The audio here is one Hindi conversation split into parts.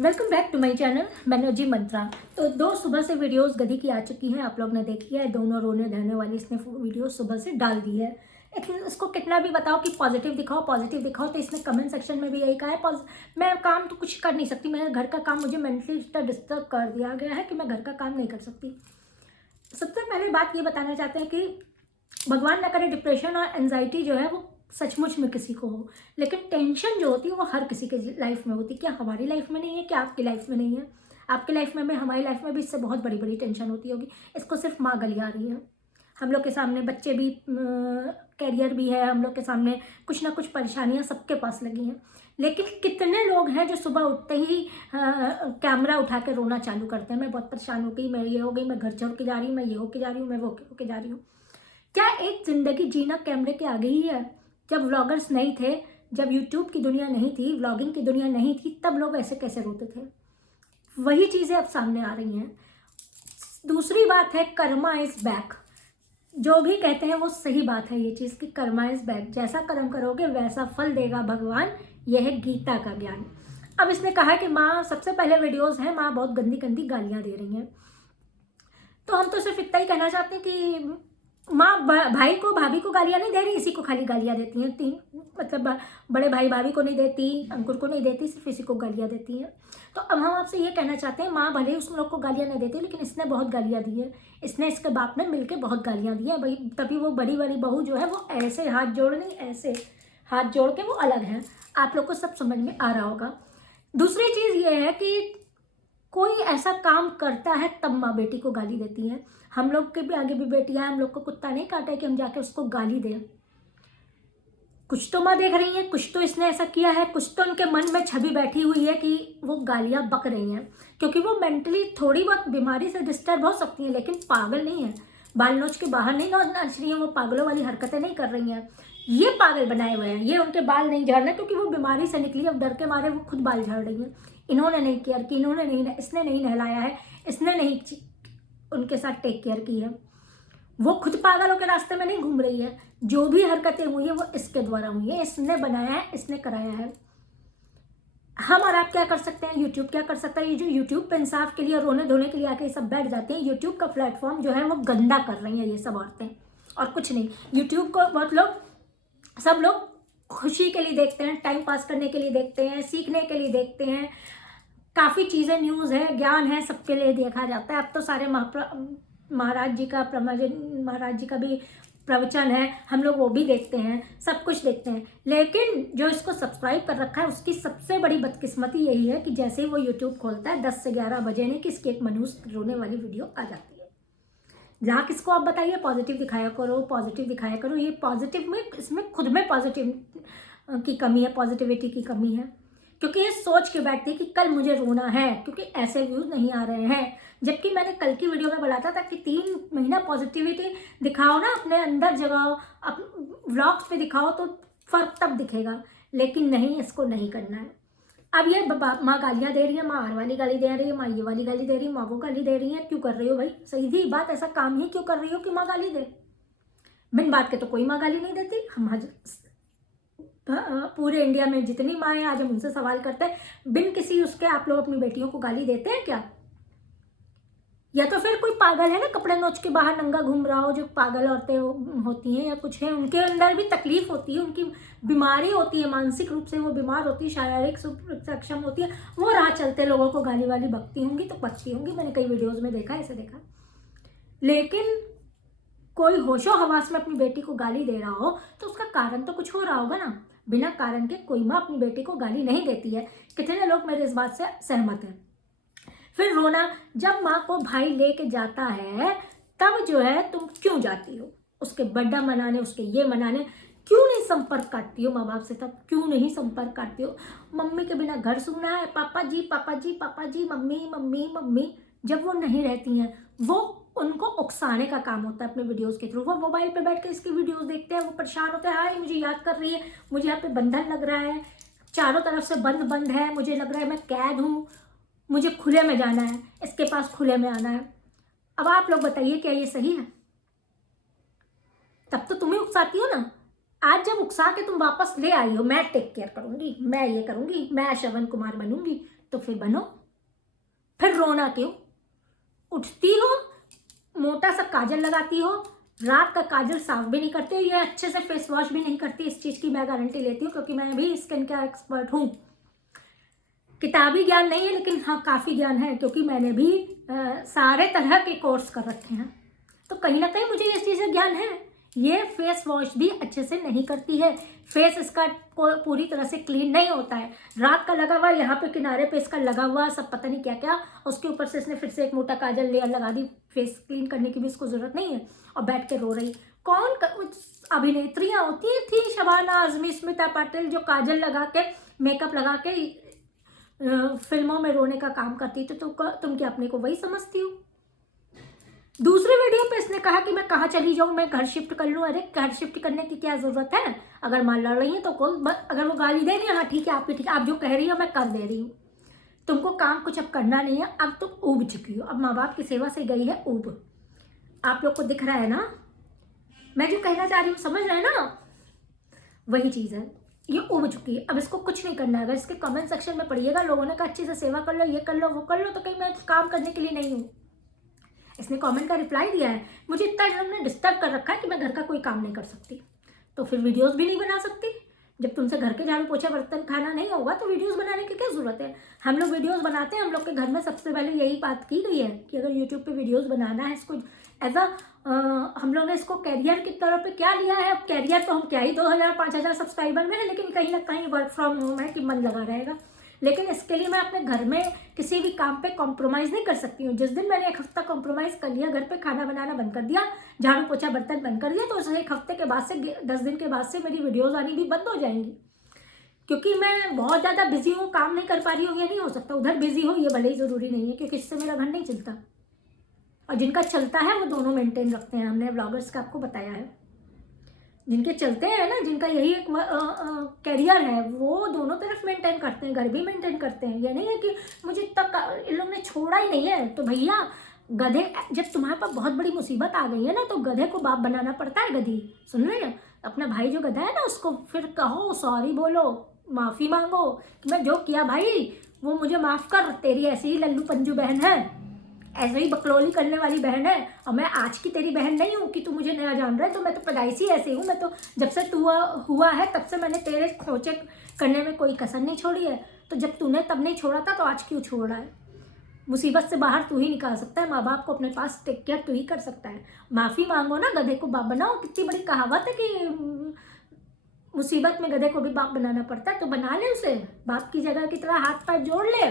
Welcome back to my channel Manergy Mantra. तो दो सुबह से वीडियोस गधी की आ चुकी हैं, आप लोग ने देखी है। दोनों रोने धरने वाली इसने वीडियो सुबह से डाल दी है। लेकिन इसको कितना भी बताओ कि पॉजिटिव दिखाओ, तो इसने कमेंट सेक्शन में भी यही कहा है मैं काम तो कुछ कर नहीं सकती, मेरे घर का काम मुझे मेंटली इतना डिस्टर्ब कर दिया गया है कि मैं घर का काम नहीं कर सकती। सबसे पहले बात ये बताना चाहते हैं कि भगवान ना करे डिप्रेशन और एंजाइटी जो है वो सचमुच में किसी को हो, लेकिन टेंशन जो होती है वो हर किसी के लाइफ में होती है। क्या हमारी लाइफ में नहीं है? क्या आपकी लाइफ में नहीं है? आपकी लाइफ में भी, हमारी लाइफ में भी इससे बहुत बड़ी बड़ी टेंशन होती होगी। इसको सिर्फ माँ गलिया रही है। हम लोग के सामने बच्चे भी, कैरियर भी है, हम लोग के सामने कुछ ना कुछ परेशानियाँ सबके पास लगी हैं। लेकिन कितने लोग हैं जो सुबह उठते ही कैमरा उठा के रोना चालू करते हैं, मैं बहुत परेशान हो गई, मैं ये हो गई, मैं घर छोड़ के जा रही हूँ, मैं ये होके जा रही हूँ, मैं वो होके जा रही हूँ। क्या एक ज़िंदगी जीना कैमरे के आगे ही है? जब व्लॉगर्स नहीं थे, जब यूट्यूब की दुनिया नहीं थी, व्लॉगिंग की दुनिया नहीं थी, तब लोग ऐसे कैसे रोते थे? वही चीज़ें अब सामने आ रही हैं। दूसरी बात है कर्मा इज बैक। जो भी कहते हैं वो सही बात है ये चीज़ कि कर्मा इज बैक। जैसा कर्म करोगे वैसा फल देगा भगवान। यह है गीता का ज्ञान। अब इसने कहा कि माँ, सबसे पहले वीडियोज़ हैं, माँ बहुत गंदी गंदी गालियाँ दे रही हैं। तो हम तो सिर्फ इतना ही कहना चाहते हैं कि माँ भाई को, भाभी को गालियाँ नहीं दे रही, इसी को खाली गालियाँ देती हैं। मतलब बड़े भाई भाभी को नहीं देती, अंकुर को नहीं देती, सिर्फ इसी को गालियाँ देती हैं। तो अब हम आपसे ये कहना चाहते हैं, माँ भले ही उस लोग को गालियाँ नहीं देती, लेकिन इसने बहुत गालियाँ दी है। इसने, इसके बाप ने मिलकर बहुत गालियाँ दी है भाई। तभी वो बड़ी वाली बहू जो है वो ऐसे हाथ जोड़ नहीं, ऐसे हाथ जोड़ के वो अलग है। आप लोग को सब समझ में आ रहा होगा। दूसरी चीज़ ये है कि कोई ऐसा काम करता है तब माँ बेटी को गाली देती है। हम लोग के भी आगे भी बेटियां हैं, हम लोग को कुत्ता नहीं काटा है कि हम जाके उसको गाली दें। कुछ तो माँ देख रही है, कुछ तो इसने ऐसा किया है, कुछ तो उनके मन में छवि बैठी हुई है कि वो गालियाँ बक रही हैं, क्योंकि वो मेंटली थोड़ी बहुत बीमारी से डिस्टर्ब हो सकती हैं, लेकिन पागल नहीं है। बाल नोच के बाहर नहीं नाच रही हैं, वो पागलों वाली हरकतें नहीं कर रही हैं। ये पागल बनाए हुए हैं, ये उनके बाल नहीं झाड़ना क्योंकि वो बीमारी से निकली, अब डर के मारे वो खुद बाल झाड़ रही हैं। इन्होंने नहीं केयर की, इसने नहीं नहलाया है, इसने नहीं उनके साथ टेक केयर की है। वो खुद पागलों के रास्ते में नहीं घूम रही है। जो भी हरकतें हुई है वो इसके द्वारा हुई है, इसने बनाया है, इसने कराया है। हम और आप क्या कर सकते हैं? यूट्यूब क्या कर सकता है? ये जो यूट्यूब पे इंसाफ के लिए, रोने धोने के लिए आके सब बैठ जाते हैं, यूट्यूब का प्लेटफॉर्म जो है वो गंदा कर रही है ये सब औरतें, और कुछ नहीं। यूट्यूब को बहुत लोग, सब लोग खुशी के लिए देखते हैं, टाइम पास करने के लिए देखते हैं, सीखने के लिए देखते हैं। काफ़ी चीज़ें, न्यूज़ है, ज्ञान है, सबके लिए देखा जाता है। अब तो सारे महाराज जी का भी प्रवचन है, हम लोग वो भी देखते हैं, सब कुछ देखते हैं। लेकिन जो इसको सब्सक्राइब कर रखा है उसकी सबसे बड़ी बदकिस्मती यही है कि जैसे ही वो यूट्यूब खोलता है 10 से 11 बजे नहीं कि इसकी एक मनुष्य रोने वाली वीडियो आ जाती है। जहाँ किसको आप बताइए पॉजिटिव दिखाया करो, पॉजिटिव दिखाया करो। ये पॉजिटिव में, इसमें खुद में पॉजिटिव की कमी है, पॉजिटिविटी की कमी है, क्योंकि ये सोच के बैठती है कि कल मुझे रोना है क्योंकि ऐसे व्यूज़ नहीं आ रहे हैं। जबकि मैंने कल की वीडियो में बताया था कि 3 महीना पॉजिटिविटी दिखाओ ना, अपने अंदर जगाओ, व्लॉग्स पे दिखाओ तो फर्क तब दिखेगा। लेकिन नहीं, इसको नहीं करना है। अब ये माँ गालियाँ दे रही है, माँ आर वाली गाली दे रही है, माँ ये वाली गाली दे रही है, माँ वो गाली दे रही है। क्यों कर रही हो भाई? सीधी बात, ऐसा काम ही क्यों कर रही हो कि माँ गाली दे? बिन बात के तो कोई माँ गाली नहीं देती। हम पूरे इंडिया में जितनी माँ हैं, आज हम उनसे सवाल करते हैं, बिन किसी उसके आप लोग अपनी बेटियों को गाली देते हैं क्या? या तो फिर कोई पागल है ना, कपड़े नोच के बाहर नंगा घूम रहा हो, जो पागल औरतें होती हैं या कुछ है, उनके अंदर भी तकलीफ होती है, उनकी बीमारी होती है, मानसिक रूप से वो बीमार होती है, शारीरिक रूप से अक्षम होती है, वो राह चलते लोगों को गाली वाली बकती होंगी तो बचती होंगी। मैंने कई वीडियोज़ में देखा, ऐसे देखा। लेकिन कोई होशो हवास में अपनी बेटी को गाली दे रहा हो तो उसका कारण तो कुछ हो रहा होगा ना। बिना कारण के कोई माँ अपनी बेटी को गाली नहीं देती है। कितने लोग मेरे इस बात से सहमत हैं? फिर रोना, जब माँ को भाई लेके जाता है तब जो है तुम क्यों जाती हो उसके बर्थडे मनाने, उसके ये मनाने? क्यों नहीं संपर्क काटती हो माँ बाप से? तब क्यों नहीं संपर्क काटती हो? मम्मी के बिना घर सूना है, पापा जी पापा जी पापा जी, मम्मी मम्मी मम्मी। जब वो नहीं रहती हैं, वो उनको उकसाने का काम होता है अपने वीडियोस के थ्रू। वो मोबाइल पे बैठ के इसकी वीडियोस देखते हैं, वो परेशान होते हैं, हाय मुझे याद कर रही है, मुझे यहाँ पे बंधन लग रहा है, चारों तरफ से बंद बंद है, मुझे लग रहा है मैं कैद हूँ, मुझे खुले में जाना है, इसके पास खुले में आना है। अब आप लोग बताइए, क्या ये सही है? तब तो तुम ही उकसाती हो ना। आज जब उकसा के तुम वापस ले आई हो, मैं टेक केयर करूंगी, मैं ये करूंगी, मैं श्रवण कुमार बनूंगी, तो फिर बनो, फिर रोना क्यों? उठती हो, मोटा सा काजल लगाती हो, रात का काजल साफ भी नहीं करते हो, ये अच्छे से फेस वॉश भी नहीं करती, इस चीज़ की मैं गारंटी लेती हूँ क्योंकि मैं भी स्किन केयर एक्सपर्ट हूँ। किताबी ज्ञान नहीं है लेकिन हाँ काफ़ी ज्ञान है क्योंकि मैंने भी सारे तरह के कोर्स कर रखे हैं, तो कहीं ना कहीं मुझे इस चीज़ का ज्ञान है। ये फेस वॉश भी अच्छे से नहीं करती है, फेस इसका पूरी तरह से क्लीन नहीं होता है। रात का लगा हुआ, यहाँ पे किनारे पे इसका लगा हुआ सब पता नहीं क्या क्या, उसके ऊपर से इसने फिर से एक मोटा काजल लेयर लगा दी, फेस क्लीन करने की भी इसको ज़रूरत नहीं है, और बैठ के रो रही। कौन अभिनेत्रियाँ होती थी, शबाना आजमी, स्मिता पाटिल, जो काजल लगा के मेकअप लगा के फिल्मों में रोने का काम करती थी, तो तुम क्या अपने को वही समझती हो? दूसरे वीडियो पे इसने कहा कि मैं कहाँ चली जाऊँ, मैं घर शिफ्ट कर लूँ। अरे घर शिफ्ट करने की क्या ज़रूरत है? अगर मान लड़ रही है तो अगर वो गाली दे रही है, हाँ ठीक है, आपकी ठीक है, आप जो कह रही हो मैं कर दे रही हूँ। तुमको काम कुछ अब करना नहीं है, अब तुम ऊब चुकी हो, अब माँ बाप की सेवा से गई है ऊब। आप लोग को दिख रहा है ना मैं जो कहना चाह रही हूँ, समझ रहे हैं ना? वही चीज़ है, ये उब चुकी है, अब इसको कुछ नहीं करना है। अगर इसके कमेंट सेक्शन में पढ़िएगा, लोगों ने कहा अच्छे से सेवा कर लो, ये कर लो, वो कर लो, तो कहीं मैं काम करने के लिए नहीं हूँ। इसने कमेंट का रिप्लाई दिया है, मुझे इतना इन्होंने डिस्टर्ब कर रखा है कि मैं घर का कोई काम नहीं कर सकती, तो फिर वीडियोस भी नहीं बना सकती। जब तुमसे घर के झाड़ू पोछा बर्तन खाना नहीं होगा तो वीडियोस बनाने की क्या ज़रूरत है? हम लोग वीडियोस बनाते हैं, हम लोग के घर में सबसे पहले यही बात की गई है कि अगर यूट्यूब पे वीडियोस बनाना है, इसको एज हम लोग ने इसको कैरियर की तरफ पे क्या लिया है। कैरियर तो हम क्या ही 2000-5000 सब्सक्राइबर में है, लेकिन कहीं ना कहीं वर्क फ्रॉम होम है कि मन लगा रहेगा। लेकिन इसके लिए मैं अपने घर में किसी भी काम पे कॉम्प्रोमाइज़ नहीं कर सकती हूँ। जिस दिन मैंने एक हफ्ता कॉम्प्रोमाइज़ कर लिया, घर पे खाना बनाना बंद कर दिया, झाड़ू पोछा बर्तन बंद कर दिया, तो उस एक हफ्ते के बाद से 10 दिन के बाद से मेरी वीडियोज़ आनी भी बंद हो जाएंगी, क्योंकि मैं बहुत ज़्यादा बिजी हूँ, काम नहीं कर पा रही हूँ। ये नहीं हो सकता, उधर बिजी हो ये भले ही ज़रूरी नहीं है, क्योंकि इससे मेरा घर नहीं चलता, और जिनका चलता है वो दोनों मेंटेन रखते हैं। हमने व्लॉगर्स का आपको बताया है, जिनके चलते हैं ना, जिनका यही एक कैरियर है, वो दोनों तरफ मेंटेन करते हैं, घर भी मेंटेन करते हैं। ये नहीं है कि मुझे तक इन लोगों ने छोड़ा ही नहीं है। तो भैया गधे, जब तुम्हारे पास बहुत बड़ी मुसीबत आ गई है ना, तो गधे को बाप बनाना पड़ता है। गधी, सुन रहे हैं? अपना भाई जो गधा है ना, उसको फिर कहो, सॉरी बोलो, माफ़ी मांगो कि मैं जो किया भाई वो मुझे माफ़ कर, तेरी ऐसी ही लल्लू पंजू बहन है, ऐसे ही बकलोली करने वाली बहन है, और मैं आज की तेरी बहन नहीं हूँ कि तू मुझे नया जान रहा है। तो मैं तो पैदाइशी ऐसी हूँ, मैं तो जब से तू हुआ है तब से मैंने तेरे खोचे करने में कोई कसर नहीं छोड़ी है। तो जब तूने तब नहीं छोड़ा था तो आज क्यों छोड़ रहा है? मुसीबत से बाहर तू ही निकाल सकता है, माँ बाप को अपने पास टेक केयर तू ही कर सकता है। माफ़ी मांगो ना, गधे को बाप बनाओ। कितनी बड़ी कहावत है कि मुसीबत में गधे को भी बाप बनाना पड़ता है, तो बना ले उसे, बाप की जगह की तरह हाथ पैर जोड़ ले।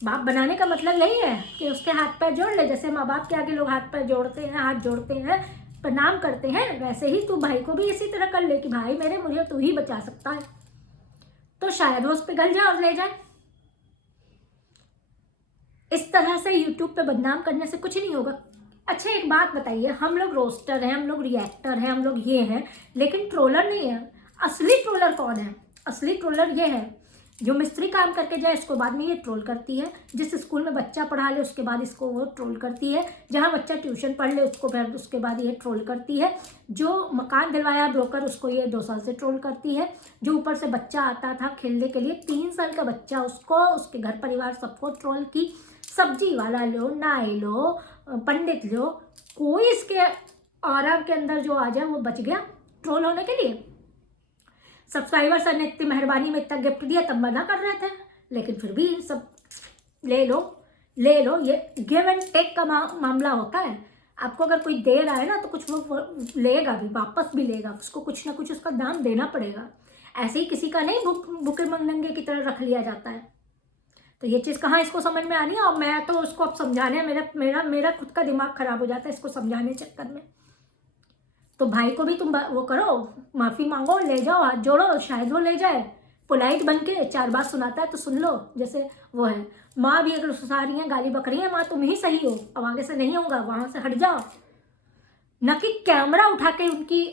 बाप बनाने का मतलब यही है कि उसके हाथ पैर जोड़ ले। जैसे माँ बाप के आगे लोग हाथ पैर जोड़ते हैं, हाथ जोड़ते हैं, प्रणाम करते हैं, वैसे ही तू भाई को भी इसी तरह कर ले कि भाई मेरे, मुझे तू ही बचा सकता है। तो शायद वो उस पर गल जाए और ले जाए। इस तरह से यूट्यूब पे बदनाम करने से कुछ नहीं होगा। अच्छा एक बात बताइए, हम लोग रोस्टर हैं, हम लोग रिएक्टर हैं, हम लोग ये हैं, लेकिन ट्रोलर नहीं है। असली ट्रोलर कौन है? असली ट्रोलर ये है जो मिस्त्री काम करके जाए, इसको बाद में ये ट्रोल करती है। जिस स्कूल में बच्चा पढ़ा ले उसके बाद इसको वो ट्रोल करती है। जहाँ बच्चा ट्यूशन पढ़ ले उसको फिर उसके बाद ये ट्रोल करती है। जो मकान दिलवाया ब्रोकर, उसको ये 2 साल से ट्रोल करती है। जो ऊपर से बच्चा आता था खेलने के लिए, 3 साल का बच्चा, उसको, उसके घर परिवार सबको ट्रोल की। सब्जी वाला लो, नाई लो, पंडित लो, कोई इसके ऑरा के अंदर जो आ जाए वो बच गया ट्रोल होने के लिए। सब्सक्राइबर सर ने इतनी मेहरबानी में इतना गिफ्ट दिया तब मना कर रहे थे, लेकिन फिर भी सब ले लो ले लो। ये गिव एंड टेक का मामला होता है। आपको अगर कोई दे रहा है ना तो कुछ वो लेगा भी, वापस भी लेगा, उसको कुछ ना कुछ उसका दाम देना पड़ेगा। ऐसे ही किसी का नहीं भूखे मंगनंगे की तरह रख लिया जाता है। तो ये चीज़ कहाँ इसको समझ में आनी है, और मैं तो उसको अब समझाने, मेरा खुद का दिमाग खराब हो जाता है इसको समझाने चक्कर में। तो भाई को भी तुम वो करो, माफ़ी मांगो, ले जाओ, हाथ जोड़ो, शायद वो ले जाए। पोलाइट बन के 4 बात सुनाता है तो सुन लो, जैसे वो है। माँ भी अगर सुसा रही हैं, गाली बक रही है, माँ तुम ही सही हो, अब आगे से नहीं होगा, वहाँ से हट जाओ। न कि कैमरा उठा के उनकी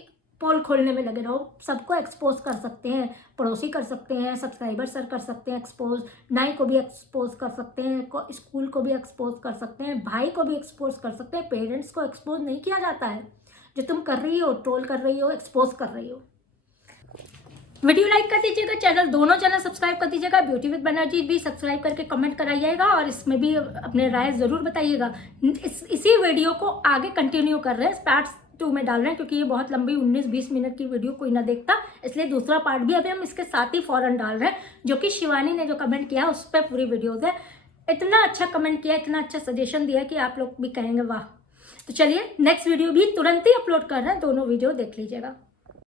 पोल खोलने में लगे रहो। सबको एक्सपोज कर सकते हैं, पड़ोसी कर सकते हैं, सब्सक्राइबर सर कर सकते हैं एक्सपोज, नाई को भी एक्सपोज कर सकते हैं, स्कूल को भी एक्सपोज कर सकते हैं, भाई को भी एक्सपोज कर सकते हैं। पेरेंट्स को एक्सपोज नहीं किया जाता है। जो तुम कर रही हो, ट्रोल कर रही हो, एक्सपोज कर रही हो। वीडियो लाइक कर दीजिएगा, दोनों चैनल सब्सक्राइब कर दीजिएगा, ब्यूटी विद बनर्जी भी सब्सक्राइब करके कमेंट कराइएगा और इसमें भी अपने राय ज़रूर बताइएगा। इसी वीडियो को आगे कंटिन्यू कर रहे हैं, पार्ट 2 में डाल रहे हैं क्योंकि ये बहुत लंबी 19-20 मिनट की वीडियो कोई ना देखता, इसलिए दूसरा पार्ट भी अभी हम इसके साथ ही फौरन डाल रहे हैं, जो कि शिवानी ने जो कमेंट किया उस पर पूरी वीडियोज़ है। इतना अच्छा कमेंट किया, इतना अच्छा सजेशन दिया कि आप लोग भी कहेंगे वाह। तो चलिए नेक्स्ट वीडियो भी तुरंत ही अपलोड कर रहे हैं, दोनों वीडियो देख लीजिएगा।